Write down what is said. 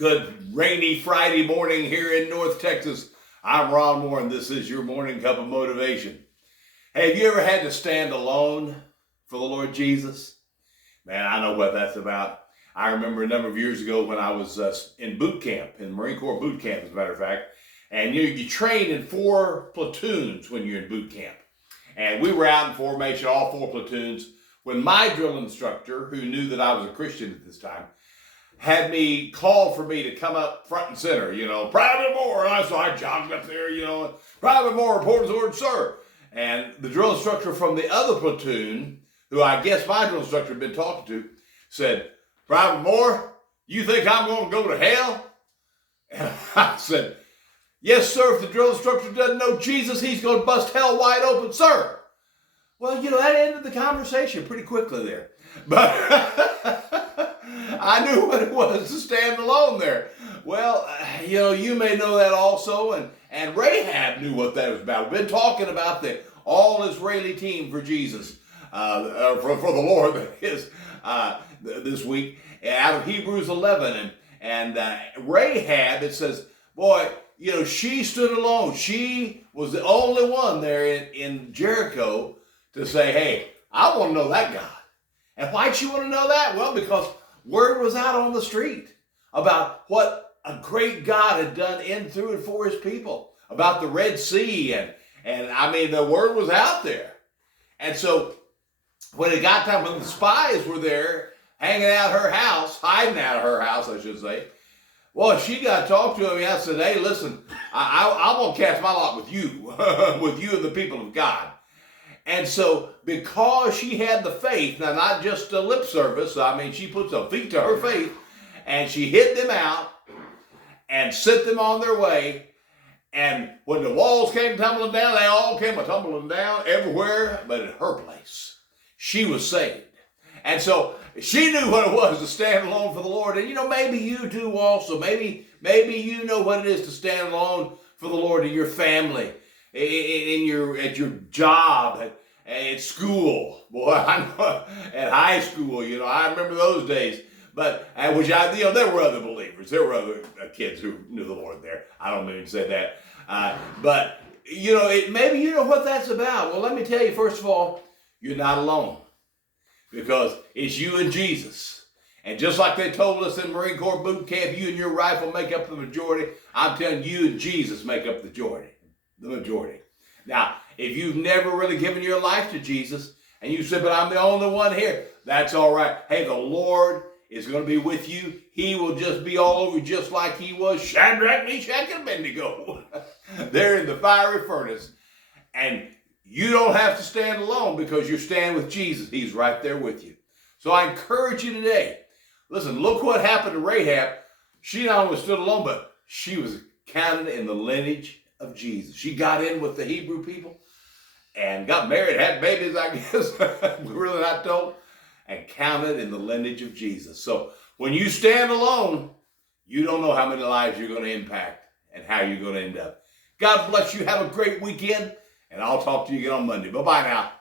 Good rainy Friday morning here in North Texas. I'm Ron Moore, and this is your morning cup of motivation. Hey, have you ever had to stand alone for the Lord Jesus? Man, I know what that's about. I remember a number of years ago when I was in boot camp, in Marine Corps boot camp, as a matter of fact. And you train in 4 platoons when you're in boot camp. And we were out in formation, all 4 platoons, when my drill instructor, who knew that I was a Christian at this time, had me call for me to come up front and center, Private Moore. And so I jogged up there, Private Moore, reporting orders, sir. And the drill instructor from the other platoon, who I guess my drill instructor had been talking to, said, Private Moore, you think I'm going to go to hell? And I said, yes, sir, if the drill instructor doesn't know Jesus, he's going to bust hell wide open, sir. Well, that ended the conversation pretty quickly there. But I knew what it was to stand alone there. Well, you may know that also, and Rahab knew what that was about. We've been talking about the all-Israeli team for Jesus, for the Lord, that is, this week, out of Hebrews 11. And Rahab, it says, boy, she stood alone. She was the only one there in Jericho to say, hey, I want to know that God. And why'd she want to know that? Well, because word was out on the street about what a great God had done in, through, and for his people, about the Red Sea. And I mean, the word was out there. And so when it got time, when the spies were there hanging out her house, hiding out of her house, I should say, well, she got to talk to him. And I said, hey, listen, I'm going to cast my lot with you, with you and the people of God. And so because she had the faith, now not just a lip service, I mean, she put some feet to her faith, and she hid them out and sent them on their way. And when the walls came tumbling down, they all came tumbling down everywhere, but in her place, she was saved. And so she knew what it was to stand alone for the Lord. And maybe you do also. Maybe you know what it is to stand alone for the Lord in your family, at your job, at school. Boy, I know, at high school, I remember those days. But there were other believers. There were other kids who knew the Lord there. I don't mean to say that. But maybe you know what that's about. Well, let me tell you, first of all, you're not alone. Because it's you and Jesus. And just like they told us in Marine Corps boot camp, you and your rifle make up the majority, I'm telling you and Jesus make up the majority. Now, if you've never really given your life to Jesus, and you said, but I'm the only one here, that's all right. Hey, the Lord is going to be with you. He will just be all over, just like he was Shadrach, Meshach, and Abednego. They're in the fiery furnace. And you don't have to stand alone because you're standing with Jesus. He's right there with you. So I encourage you today. Listen, look what happened to Rahab. She not only stood alone, but she was counted in the lineage of Jesus. She got in with the Hebrew people and got married, had babies, I guess. We're really not told. And counted in the lineage of Jesus. So when you stand alone, you don't know how many lives you're going to impact and how you're going to end up. God bless you. Have a great weekend. And I'll talk to you again on Monday. Bye-bye now.